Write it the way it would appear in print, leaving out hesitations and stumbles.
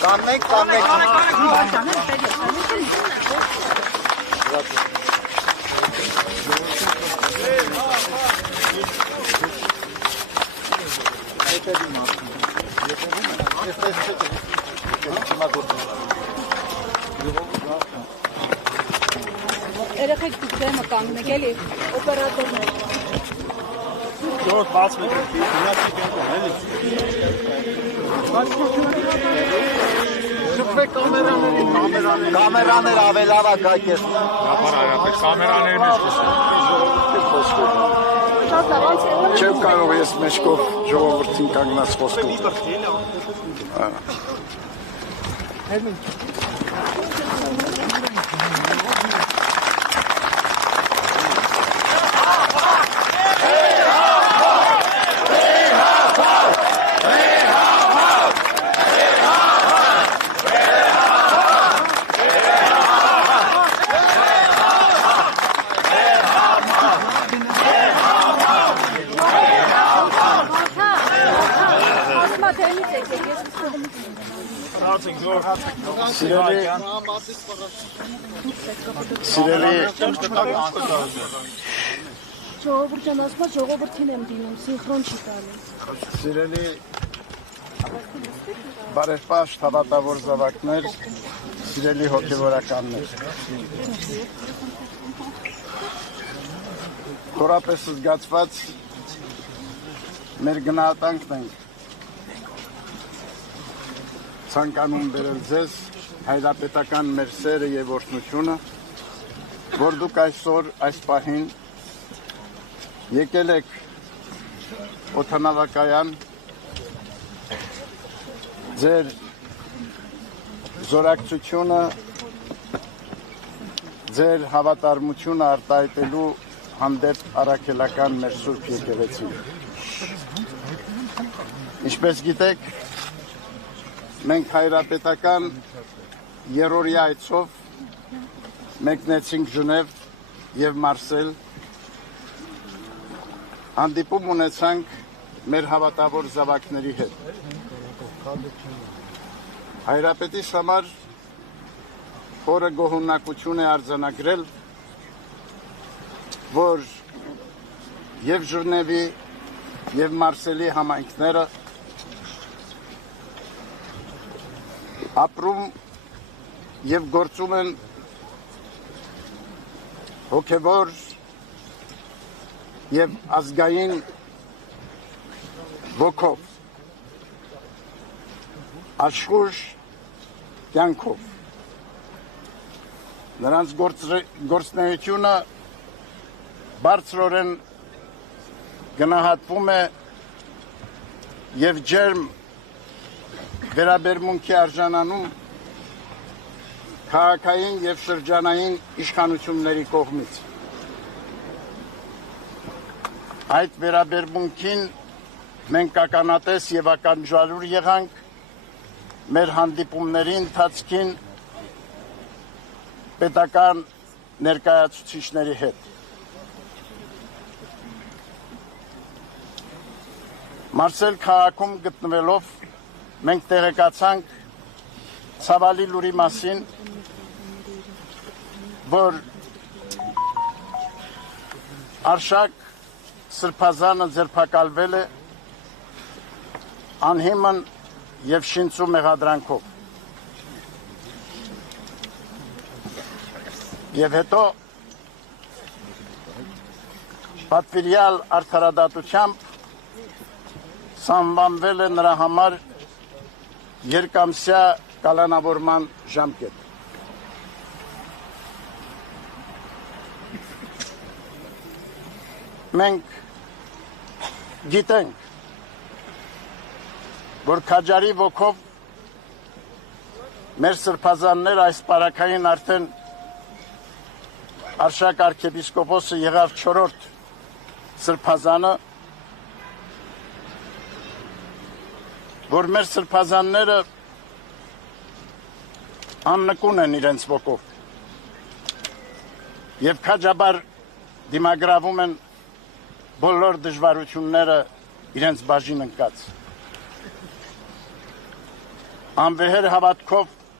Կամենք։ Երեխեք դուք դեմը կանգնեք էլի օպերատորներ։ Ժողովուրդ բացում եք, մնացի կենքում, էլի։ Շփվեք կամերաներ ավելավա կայքես։ Կամերաների մեջ Չեմ կարող ես մեջքով ժողովրդին կանգնած խոսքով։ Սիրելի Ժողովուրդյան ասма ժողովրդին եմ դինում, սինխրոն չի տալի։ Սիրելի բարեպաշտ հավատավոր զավակներ, սիրելի հոգևորականներ։ Խորապես զգացված մեր գնահատանքն ենք ցանկանում բերել ձեզ հայրապետական մեր սերը եւ օրհնությունը, որ դուք այսօր այս պահին եկել եք օդանավակայան ձեր զորակցությունը, ձեր հավատարմությունը արտահայտելու հանդեպ առաքելական մեր Սուրբ եկեղեցին։ Ինչպես գիտեք, մենք հայրապետական երրորդյա այցով մեկնեցինք Ժնև եւ Մարսել, հանդիպում ունեցանք մեր հավատավոր զավակների հետ։ Հայրապետիս համար խորը գոհունակություն է արձանագրել, որ եւ Ժնևի եւ Մարսելի համայնքները ապրում եւ գործում են հոգևոր եւ ազգային ոգով, աշխուժ կյանքով։ Նրանց գործունեությունը բարձրորեն գնահատվում է եւ ջերմ վերաբերմունքի արժանանում քաղաքային եւ շրջանային իշխանությունների կողմից։ Այդ վերաբերմունքին մենք ականատես եւ ականջալուր եղանք մեր հանդիպումների ընթացքին պետական ներկայացուցիչների հետ։ Մարսել քաղաքում գտնվելով մենք տեղեկացանք ցավալի լուրի մասին, որ Արշակ Սրբազանը ձերբակալվել է անհիմն եւ շինծու մեղադրանքով։ Եվ հետո պատվիրյալ արդարադատությամբ սանվանվել է նրա համար երկամսյա կալանավորման ժամկետ։ Մենք գիտենք, որ քաջարի ոգով մեր սրբազաններ այս պարակային արդեն Արշակ arczepiskopոսը եղավ 4-րդ սրբազանը, որ մեր սրբազանները աննկուն են իրենց ոգով եւ քաջաբար դիմագրավում են բոլոր դժվարությունները իրենց բաժին ընկած։ անվեհեր հավատքով